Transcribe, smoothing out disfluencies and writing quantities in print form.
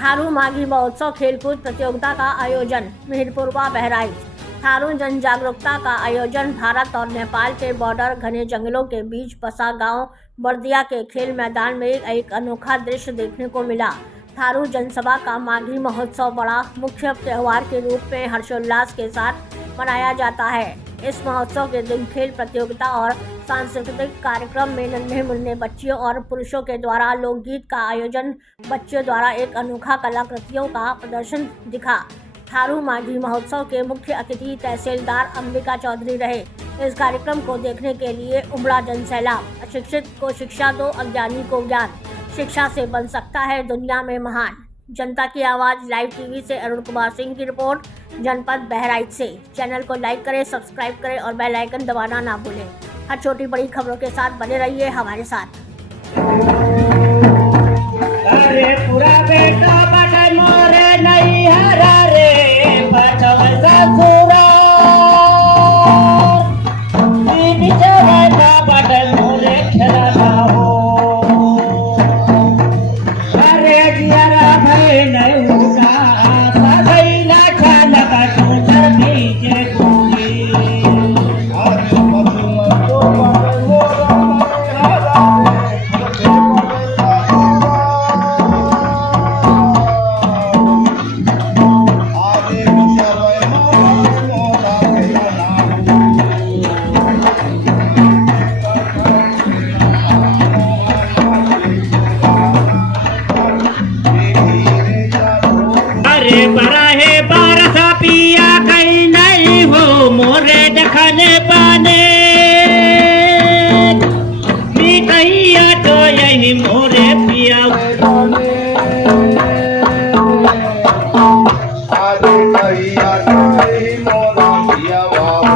थारू माघी महोत्सव खेलकूद प्रतियोगिता का आयोजन मिहिरपुरवा बहराइच। थारू जन जागरूकता का आयोजन भारत और नेपाल के बॉर्डर घने जंगलों के बीच बसा गांव बर्दिया के खेल मैदान में एक अनोखा दृश्य देखने को मिला। थारू जनसभा का माघी महोत्सव बड़ा मुख्य त्यौहार के रूप में हर्षोल्लास के साथ मनाया जाता है। इस महोत्सव के दिन खेल प्रतियोगिता और सांस्कृतिक कार्यक्रम में नन्हे मुन्ने बच्चियों और पुरुषों के द्वारा लोकगीत का आयोजन, बच्चों द्वारा एक अनोखा कलाकृतियों का प्रदर्शन दिखा। थारू माघी महोत्सव के मुख्य अतिथि तहसीलदार अंबिका चौधरी रहे। इस कार्यक्रम को देखने के लिए उमड़ा जनसैलाब। अशिक्षित को शिक्षा दो, अज्ञानी को ज्ञान। शिक्षा से बन सकता है दुनिया में महान। जनता की आवाज़ लाइव टीवी से अरुण कुमार सिंह की रिपोर्ट, जनपद बहराइच से। चैनल को लाइक करें, सब्सक्राइब करें और बेल आइकन दबाना ना भूलें। हर छोटी बड़ी खबरों के साथ बने रहिए हमारे साथ। अरे पूरा बेटा बटे मोरे नहीं हरा रे बचव ससुरा बीच बेटा बटे मोरे खेला हो। अरे जियारा भाई नहीं उठा सगई ना चाल का तू चरनी के गोली। अरे बड़ा है बारसा पिया कहीं नहीं हो मोरे देखने पाने मिठैया तो यही मोरे पिया। आजे कहिया कहीं मोरा पिया बाबू,